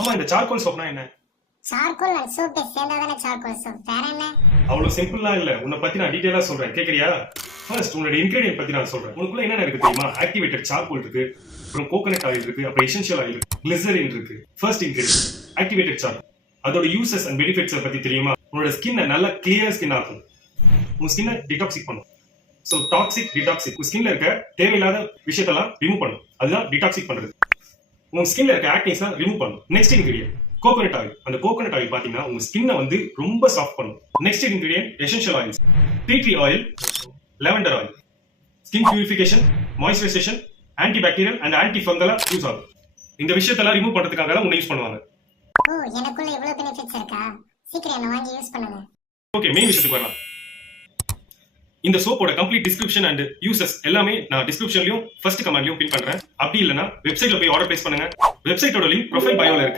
ஆமா, இந்த சார்கோல் சோப்னா என்ன? சார்கோல் அண்ட் சோப் சேர்ந்தாதானே சார்கோல் சோப். வேற என்ன? அவ்வளவு சிம்பிளா இல்ல. உன்னை பத்தி நான் டீடைலா சொல்றேன், கேக்குறியா? ஃபர்ஸ்ட் உன்னோட இன்கிரிடியன்ட் பத்தி நான் சொல்றேன். உனக்குள்ள என்னென்ன இருக்கு தெரியுமா? ஆக்டிவேட்டட் சார்கோல் இருக்கு, அப்புறம் கோகனட் ஆயில் இருக்கு, அப்புறம் எசென்ஷியல் ஆயில் இருக்கு, கிளிசரின் இருக்கு. First ingredient activated charcoal. அதோட யூசஸ் அண்ட் பெனிஃபிட்ஸ் பத்தி தெரியுமா? உன்னோட ஸ்கின்னை நல்லா கிளியர் ஸ்கின் ஆகும், உன் ஸ்கின்னை டிடாக்சிக் பண்ணும். சோ டாக்ஸிக் டிடாக்சிக், உன் ஸ்கின்ல இருக்க தேவையில்லாத விஷயத்தெல்லாம் ரிமூவ் பண்ணும். அதுதான் டிடாக்சிக் பண்றது. உங்க ஸ்கின்ல இருக்க ஆக்னிஸ்லாம் ரிமூவ் பண்ணும். Next ingredient coconut oil. அந்த கோகனட் ஆயில் பாத்தீங்கன்னா உங்க ஸ்கின்னை வந்து ரொம்ப சாஃப்ட் பண்ணும். Next ingredient essential oils. Tea tree oil, lavender oil. Skin purification, moisturisation, anti bacterial and anti ஃபங்கலா யூஸ் ஆகும். இந்த விஷயத்தெல்லாம் ரிமூவ் பண்றதுக்காக தான் உன்னை யூஸ் பண்ணுவாங்க. ஓ, எனக்குள்ள இவ்வளவு பெனிஃபிட்ஸ் இருக்கா? சீக்கிரம் என்ன வாங்கி யூஸ் பண்ணுங்க. ஓகே, மெயின் விஷயத்துக்கு வரலாம். இந்த சோப்போட கம்ப்ளீட் டிஸ்கிரிப்ஷன் அண்ட் யூசஸ் எல்லாமே நான் டிஸ்கிரிப்ஷன்லயும் ஃபர்ஸ்ட் கமெண்ட்லயும் பின் பண்றேன். அப்படி இல்லனா வெப்சைட்ல போய் ஆர்டர் பிளேஸ் பண்ணுங்க. வெப்சைட்டோட லிங்க் ப்ரொஃபைல் பயோல இருக்கு.